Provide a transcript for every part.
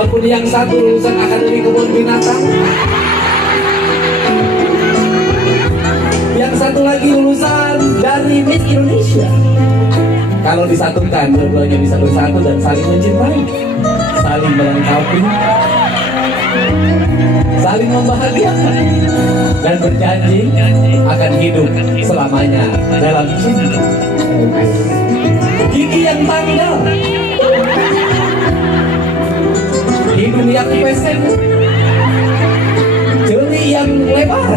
Walaupun yang satu lulusan Akademi Kebun Binatang, yang satu lagi lulusan dari Miss Indonesia. Kalau disatukan, dua-duanya bisa bersatu dan saling mencintai, saling melengkapi, saling membahagiakan, dan berjanji akan hidup selamanya dalam cinta. Gigi yang tanggal, hidung yang pesek, jeli yang lebar,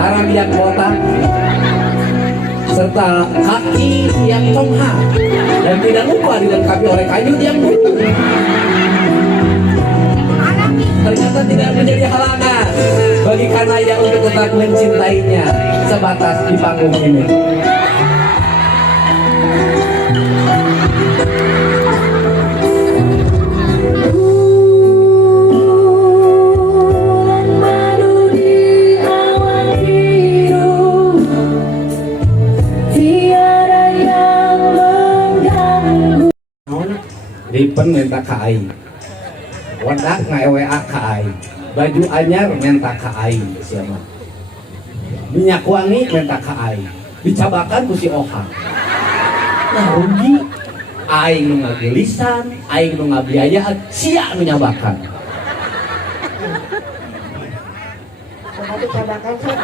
tarang yang botak, serta kaki yang congha, dan tidak lupa dilengkapi oleh kayu yang bulu. Ternyata tidak menjadi halangan bagi Kanaya untuk tetap mencintainya sebatas di panggung ini. Dipen minta ke aing, wadak nge-WA ke aing, baju anyar minta ke aing, siapa? Minyak wangi minta ke aing, dicabakan ku si Ohang. Nah rugi, aing nu ngagelisan, aing nu ngabiayaan, sia nu nyabakan. Sama tuh cabakan sih.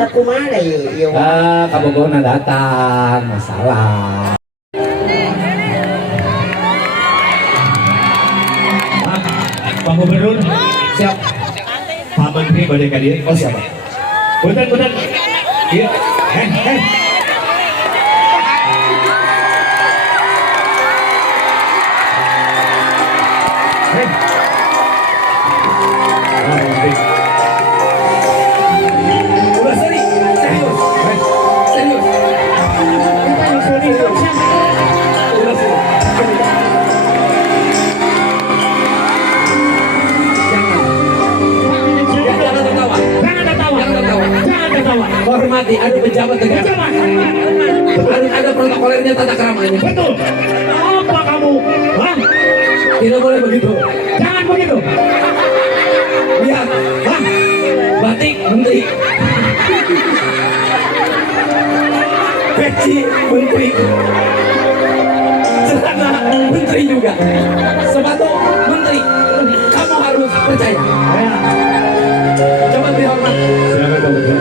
Ya kumaha ya? Ah, kabogona datang, masalah. Pak Gubernur, Siap. Pak Menteri badai kadir. Oh siapa? Punten. Iya. Udah serius. Hormati, ada pejabat negara. Harus ada protokolernya, tata keramanya. Betul. Apa kamu? Hah? Tidak boleh begitu. Jangan begitu. Lihat, batik menteri, peci menteri, celana menteri juga, sepatu menteri. Kamu harus percaya. Coba beri hormat. Silakan Pak Gubernur.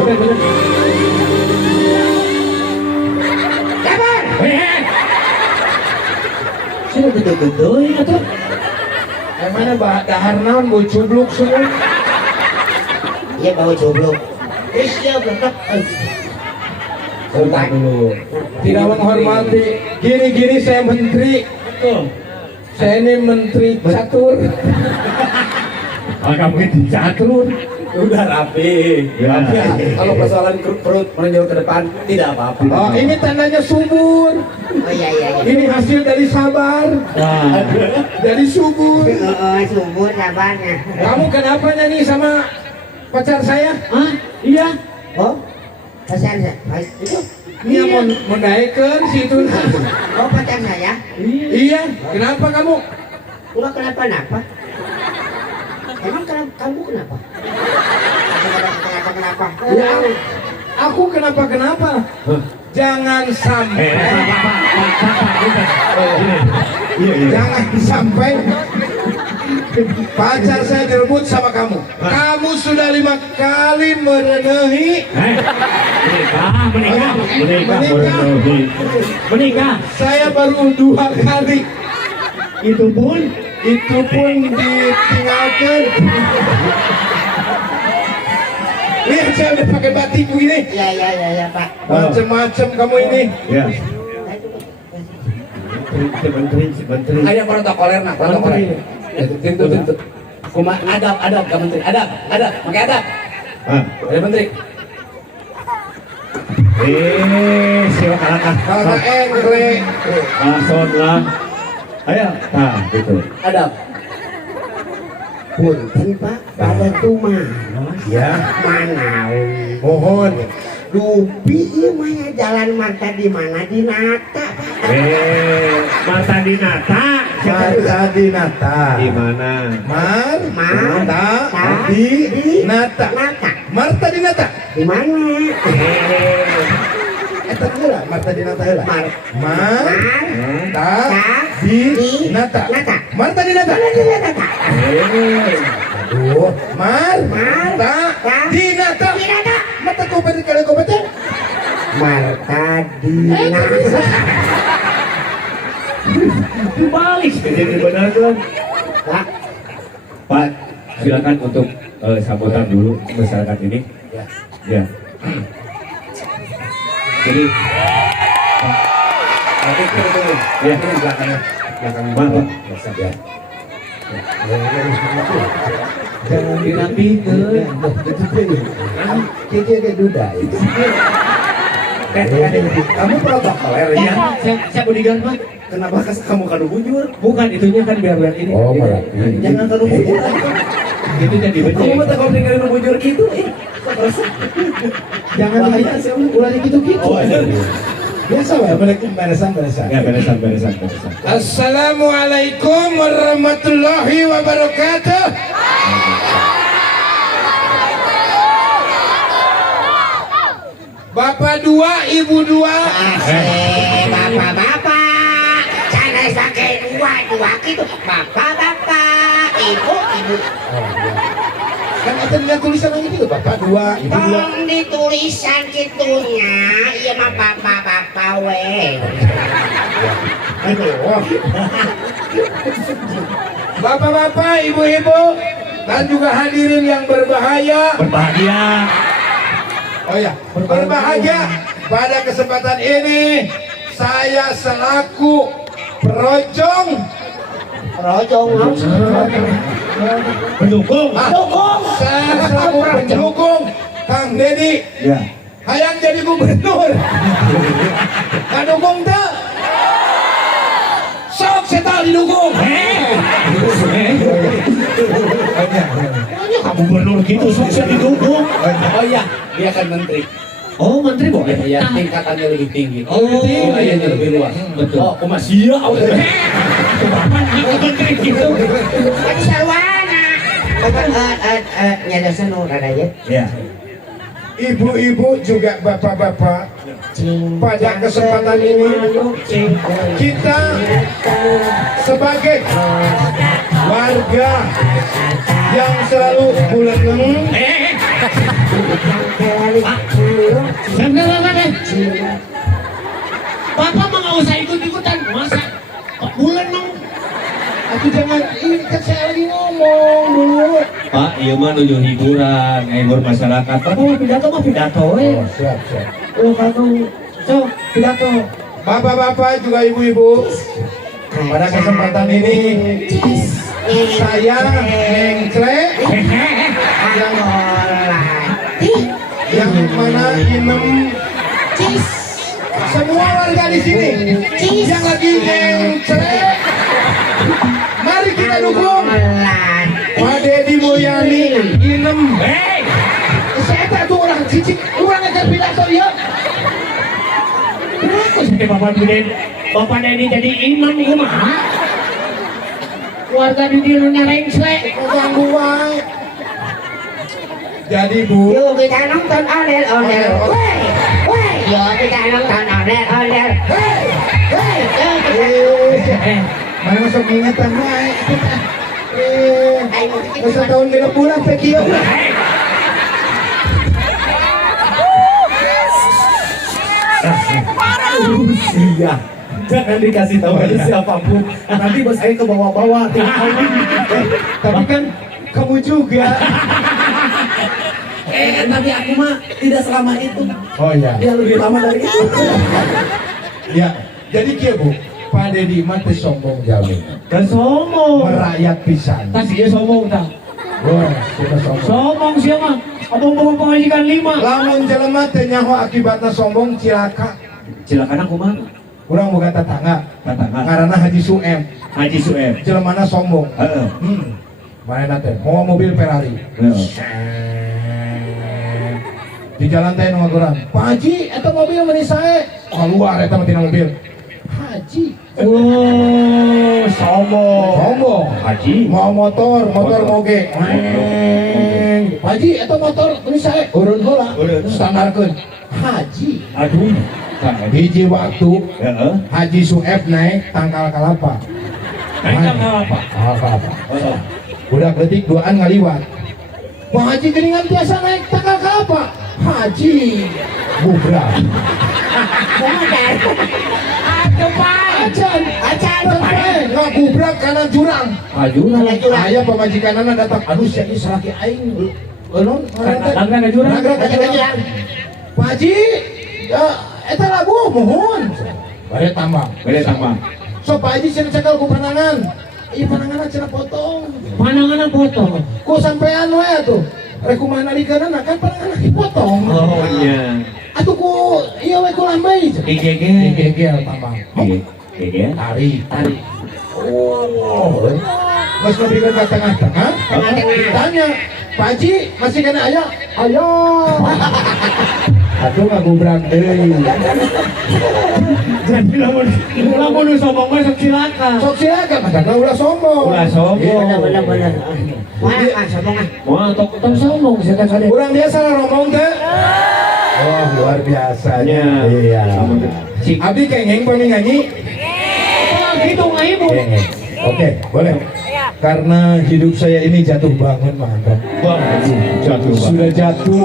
Punten. Kabar. Sudah betul-betul ini tuh. Mana dahar naon bau cubluk semua. Iya bau cubluk. Siap tetap. Bentar dulu. Tidak menghormati. Gini saya menteri. Betul. Saya ini menteri catur. Oh, kamu itu catur. Udah rapi. Ya. Ya, kalau persoalan perut menonjol ke depan tidak apa-apa. Oh, ini tandanya subur. Oh iya. Ini hasil dari sabar. Nah, Dari subur. Subur sabarnya. Kamu kenapa nyanyi sama pacar saya? ah, iya. Oh, pacar saya. Itu. Dia mau menaikkan situ. Oh pacar saya. Iya. Kenapa kamu? Enggak kenapa-napa. Emang kamu kenapa? Kenapa? Ya, aku kenapa? Jangan sampai. Iya. Jangan sampai pacar saya direbut sama kamu. Kamu sudah 5 kali merenehi. Menikah. Saya baru 2 kali. Itu pun Ditinggalkan. Lihat saya udah pakai batik begini. Ya Pak. Macem-macem kamu ini. ya. Menteri. Ayo protokoler nak, protokoler. Tentu. Kuma adab ke menteri. Adab. Pakai adab. Ah. Ayo menteri. Silakan. Kalau enggle. Langsung lah. Ayo. Nah, gitu. Adab. Punten Pak, pada tuh mah. Ya. Mana? Mohon Dupi ieu mah jalan Marta di mana di Nata. Marta Dinata. Marta Dinata. Di mana? Marta Ta- Dinata. Nata. Marta Dinata. Di mana? Eta heula Marta Dinata heula. Marta Dinata. Nata. Marta Dinata. Nata. Aduh, Marta Dinata. Dinata. Mata kopet kali kopet. Marta Dinata. Balik jadi benar tuh. Pak, Pak, silakan untuk sambutan dulu masyarakat ini. Ya. Ya. Jadi, Nanti tunggu. ya, Belakang. Maaf, Ya. Jangan dirapikan. Kiki kayak duda itu. Kamu protokol ya? Iya, saya bodyguard Pak. Kenapa kamu kado bujur? Bukan, itunya kan biar ini. Oh, merapi. Jangan kado bujur. Itu jadi Kamu becek. mah kalau dengerin bujur gitu, Jangan bahaya sih. ulah gitu-gitu. Oh, iya. Biasa ya, beresan. Ya, beresan. Assalamualaikum warahmatullahi wabarakatuh. Bapak dua, ibu dua. bapak. Jangan pakai dua gitu. Bapak, ibu. Kan ada lihat tulisan lagi gitu, bapak dua, ibu dua. Tolong ditulisan gitunya. Iya mah bapak we. Aduh. Bapak-bapak, ibu-ibu, dan juga hadirin yang berbahagia. Berbahagia. Oh ya, berbahagia pada kesempatan ini saya selaku perojong Pendukung. saya selaku pendukung Kang Dedi Ya. hayang jadi gubernur. Kadukung teu? Sok saya didukung. Kamu gubernur gitu, sukses didukung. Oh iya, dia kan menteri. Oh, menteri boh. Ya, tingkatannya lebih tinggi. Oh, wilayahnya lebih luas. Betul. Oh, kok masih ya? Bapak juga menteri gitu. Kan sarwana. Nyadar sanu rada ya. Ya. Ibu-ibu juga bapak-bapak, pada kesempatan ini kita sebagai warga yang selalu buleneng Bapak mah nggak usah ikut-ikutan, masa kok bulan dong? aku jangan, ini kan saya lagi ngomong dulu. Pak, iya mah nuju hiburan, ngehibur masyarakat. Bapak mah pidato Siap. Oh, kamu, so pidato. Bapak-bapak juga ibu-ibu, pada kesempatan ini saya Nengkle yang mana inem semua warga di sini yang lagi Nengkle, mari kita dukung Pak Dedi Mulyani inem. Saya tak tuh orang cicik, orang aja pidato ya. Kenapa sih Bapak Dedi jadi imam di rumah? Warga di dirinya rengsle. Ganggu wae. Jadi Bu, Yuk kita nonton ondel. Woi. Yuk kita nonton ondel. Woi. Yuk kita. mana masuk ingatan wae. Ayo kita. Masa tahun 30 teh kieu. Iya. Jangan dikasih tahu ke siapapun. Nanti bos saya ke bawah-bawah. Tapi kan kamu juga. Tapi aku mah tidak selama itu. Oh iya. Dia lebih lama dari itu. Ya, jadi kieu Bu, Pak Dedi mah teu sombong jamin. Dan sombong. Merakyat pisan. Tas dia sombong tak? Wah, sudah sombong. Sombong siapa? Abang bawa pengajikan 5. Lamun jelema teu nyaho akibatna sombong cilaka. Silakan aku mah. Urang boga tetangga, Tetangga. ngaranna Haji Suem. Haji Suem. Jelemana sombong. Heeh. Mana teh? Mau mobil Ferrari. Heeh. di jalan teh ngaguran Pak Haji eta mobil meni sae keluar eta mah tina mobil Haji sombong Haji mau motor moge Pak Haji eta motor meni sae urun heula standarkeun Haji aduh hiji waktu heeh Haji Sueb naik tangkal kalapa kalapa udah detik duaan ngaliwat Pak Haji geningan biasa naik tangkal kalapa Haji bubrah acan nggak gubrak kanan jurang ayah pemajikanana datang aduh siapa salaki aing non karena jurang Pak Haji eta lagu mohon bare tambah so Pak Haji cenah cekal ku panangan ieu pananganna cenah potong ku sampean we atuh rek kumaha nalikeunana kan pananganna dipotong oh iya atuh ku ieu we ku lambai GG tambah GG Tari. Oh, mas nabihkan ke tengah-tengah. Tanya, Pak Haji masih kena ayah? Ayah. Aku nggak gubrak deh. jadi lamun nu sombong mah sok silakan Sok silakan, masa nggak ulah sombong. Bener. Wah, sombong ah. wah tok sombong silakan kade Kurang biasa lah ngomong teh. Oh, luar biasanya. Iya. Abdi kengeng pami nyanyi. gitu nggak ibu Oke, boleh. Karena hidup saya ini jatuh bangun, mantap. jatuh Sudah jatuh.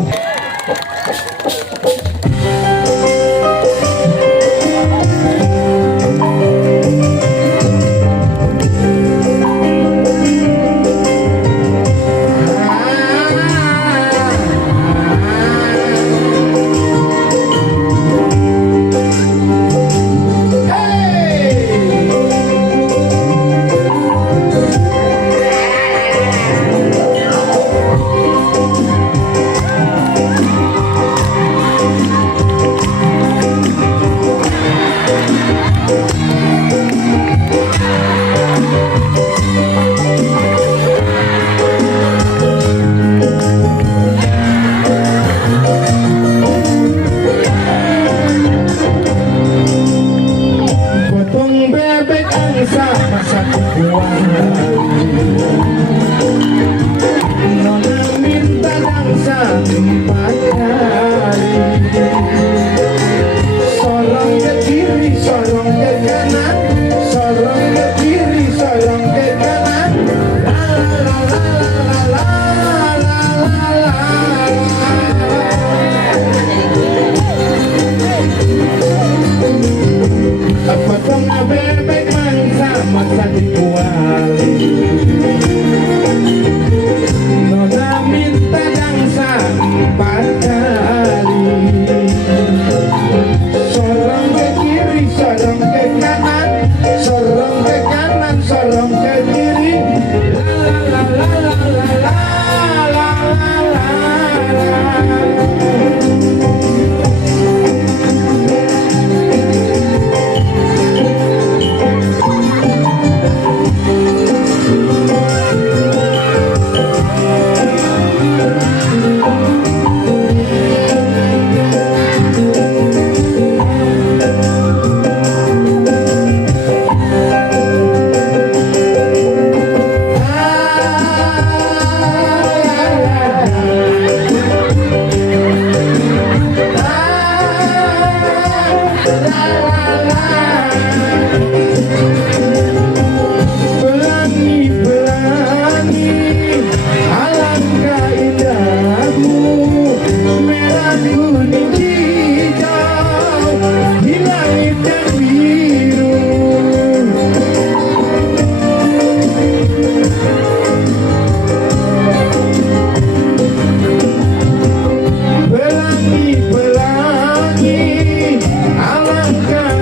Alangkah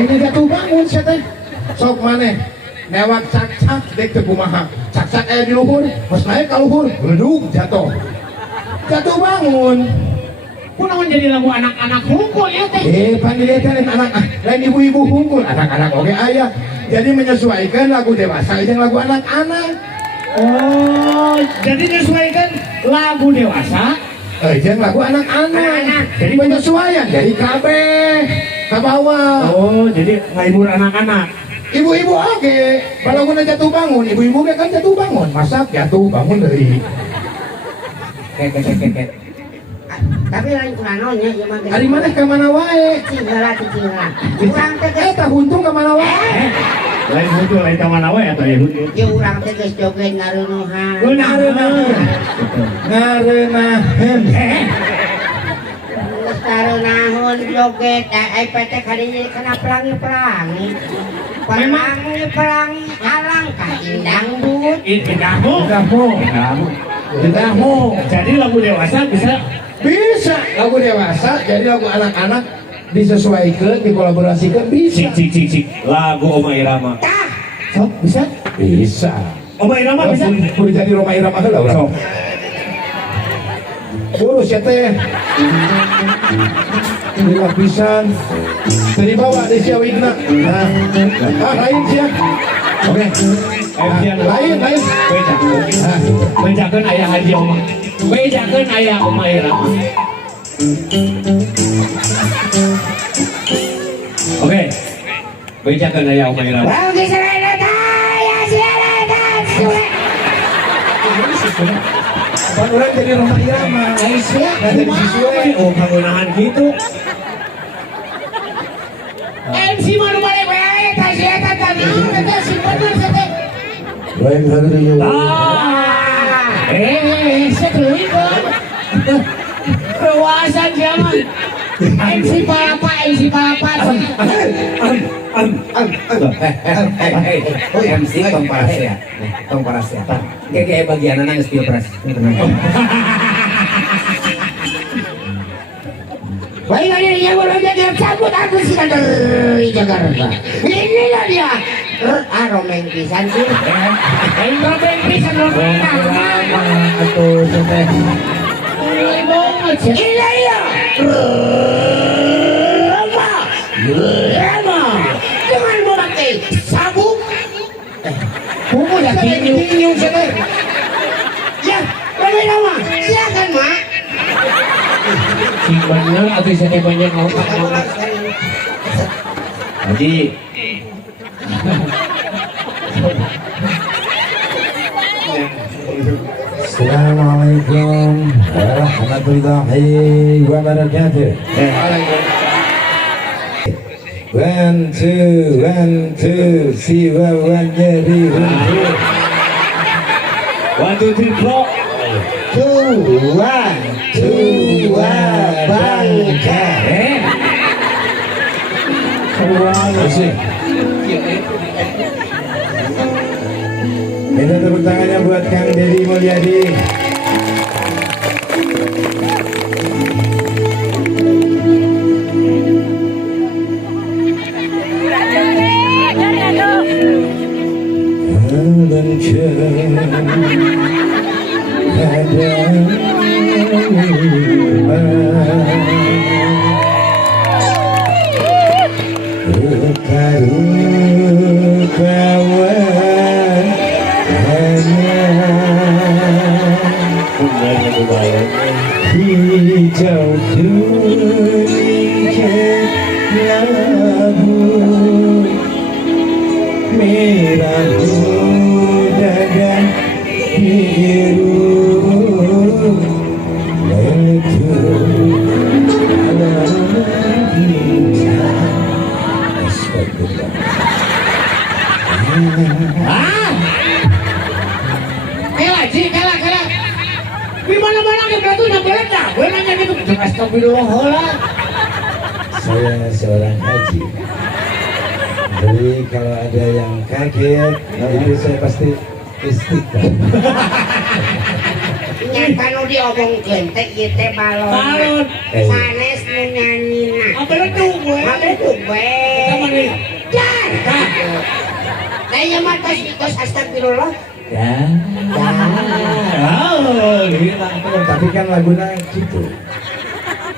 ini jatuh bangun saya teh. Sok maneh. Newak cak-cak dek teu kumaha. Cak-cak aya di luhur, pas naik ka luhur, ledug jatuh. Jatuh bangun. Kunaon jadi lagu anak-anak hungkul ya teh. Panggilnya lain anak, lain ibu-ibu hungkul, anak-anak oke ayah. Jadi menyesuaikan lagu dewasa jeung lagu anak-anak. Oh, jadi menyesuaikan lagu dewasa Jeung lagu anak-anak. Jadi penyesuaian dari kabeh ka bawah. oh jadi ngahibur anak-anak. Ibu-ibu oke, kalau guna jatuh bangun, ibu-ibu kan jatuh bangun, masak jatuh bangun dari. Tapi lain kurangnya ya mah. Ari mana ka mana wae? Cingala. Urang teh geus Eta huntung ka mana wae? Lain hutu lain taman awe atau ya hutu. ye urang teh geus joget ngareunuhan. Ngareunaheun. Geus ngareunaheun joget ai PT kadinya kana pelangi-pelangi. Pelangi alang ka indang but. Indahmu. Jadi lagu dewasa Bisa lagu dewasa, jadi lagu anak-anak disesuaikan, dikolaborasikan bisa. Cik. Lagu Oma Irama. Sok bisa? Bisa. Oma Irama bisa. Kudu jadi Roma Irama heula urang. Urus ya teh. Ini lapisan. Tadi bawa di sia wigna. Nah, lain sia. Oke. Lain. Bejakeun aya Haji Oma. Bejakeun aya Oma Irama. Oke. Bejakeun aya Oma Irama. Bagi serena ya serena sule. Pan urang jadi Roma Irama. Aisyah Jadi siswe. Oh, pangeunahan gitu. MC mah nu balik wae tah sia tah tanaon eta si bener teh. Lain hari ini. Setuluy kok. Kewasan zaman. MC palapa. Oh MC tong paras ya. Tong paras ya. Kayak bagian nangis pilpres. Baik ini yang boleh jadi cabut aku sih dari Jakarta. Inilah dia. Romantisan sih. Romantisan. Atuh teh. Iya. Rama. Jangan memakai sabuk. Kumu ya Tinju teh. Ya, Rama. Silakan, Mak. si bener atau si banyak ngomong. Haji. Assalamualaikum warahmatullahi wabarakatuh. One, two, si wawan jadi hundur. 1 2 3 pro. Tua bangka. Asik. Minta tepuk tangannya buat Kang Deddy Mulyadi. Hijau dunia labu merah muda dan biru itu Kalah. Di mana-mana ke batu nyamperin dah. Gue nanya gitu. Astagfirullah lah. Saya seorang haji. Jadi kalau ada yang kaget, itu saya pasti istiqomah. Nyan kanu diomongkeun teh ieu teh balon. Balon. Sanes nu nyanyina. Apa itu gue? Apa itu gue? Sama nih. Kayaknya mah tos astagfirullah. Ya. Oh, gila. Tapi kan lagunya gitu.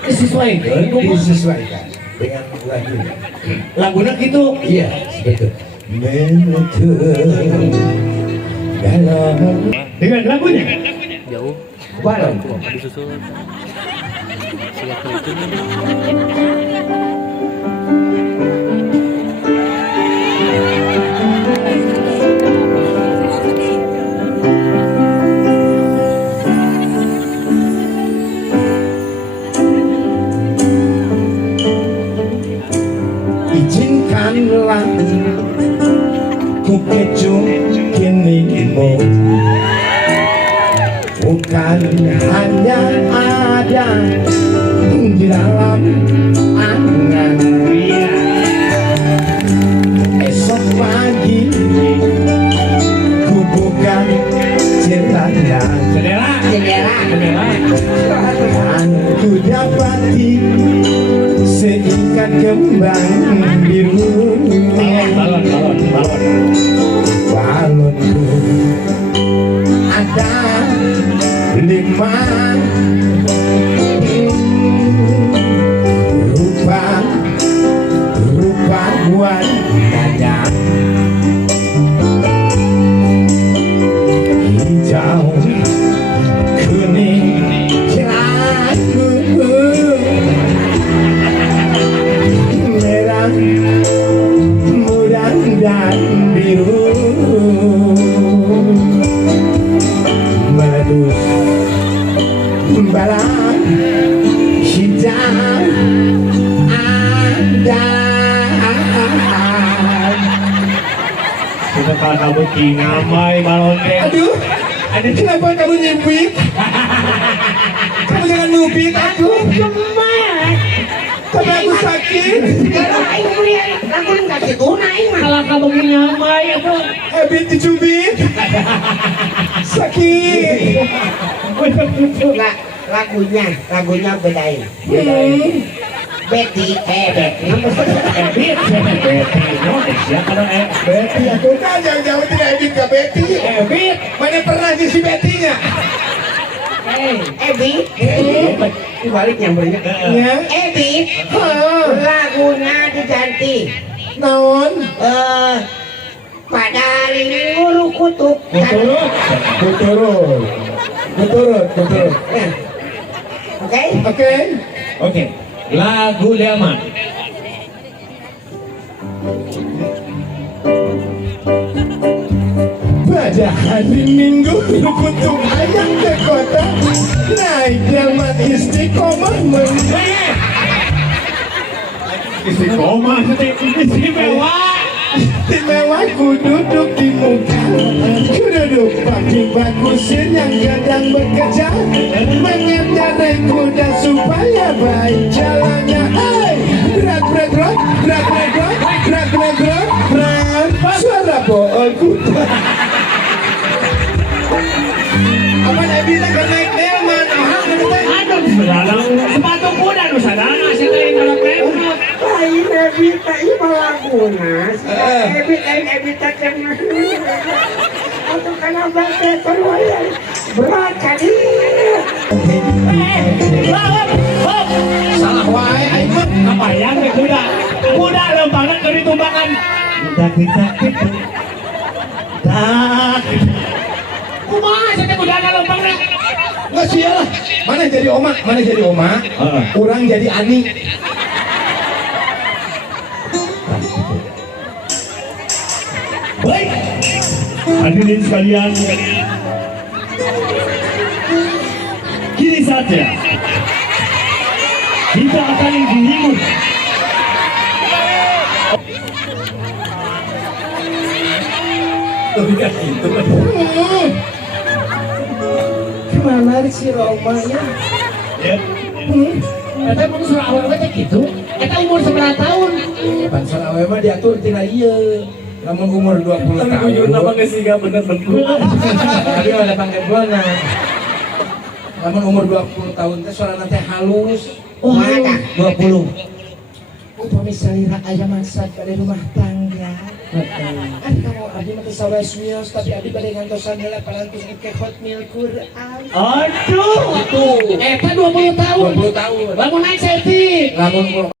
Disesuaikan. Disesuaikan dengan lagu. Lagunya gitu. Iya, betul. Menutup dalam Dengan lagunya. balon. Izinkanlah ku kecup kinimu, bukan hanya ada di dalam angan. Esok pagi ku buka jendela, Jendela. dan ku dapati seikat kembang biru. Balonku ada 5 rupa warnanya hijau, kuning, merah, muda dan biru, meledus balang hitam ada. Sudah kalau kamu kinamai balon teh. Aduh, kenapa kamu nyipik? Kamu jangan nyupik aku. Tapi aku sakit. Kalau aing mulia, aku nggak seguna aing mah. Kalau kamu kinamai itu. Habis dicubit. Sakit. Nggak, lagunya bedain. Betty, Betty. Betty, aku kan jangan tidak edit ke Betty. Mana pernah di si Betty-nya? Ebi, dibalik yang berinya. Ya. Ebi, lagunya diganti. Naon? Pada linguru kutub. Beturut. Oke? Oke. Oke, lagu Delman. Pada hari Minggu kutub ayam ke kota, naik delman istiqomah Istiqomah, istimewa. istimewa. Ku duduk di muka, ku duduk pakai bagusin yang kadang bekerja, mengendarai kuda supaya baik jalannya. Gerak, suara bool kuda. Apa Nabila kan naik delman? Aduh, sekarang sepatu kuda nu sadana sih lain kalau pemot. Lain Evita, ini laguna. Evita kena. Atau karena bagai perwayang berat kali. Salah wae aing mah. Apa yang teh kuda? Kuda lempangna keur ditumbangan. Kita. Tak. Kumaha sih teh kudana lempangna? Nggak sialah. Mana jadi oma? Kurang jadi ani. Baik. Hadirin sekalian. Kini saja kita akan menghibur. Kemana si Romanya? Ya. Eta mun surah awal teh gitu. Eta umur seberapa tahun? Bangsa awe mah diatur tina ieu. Lamun umur 20 tahun. Nama geus siga bener-bener. Tapi ada panggeulna. Lamun umur 20 tahun teh suarana teh halus. Mana? 20. Upami salira aya masak pada rumah tangga. ya. Kan kamu Adi mah teh sawes mios tapi Adi bade ngantosan heula parantos ke hotmail Quran. Aduh, itu. Eta 20 tahun. 20 tahun. Bangun naik setting. Lamun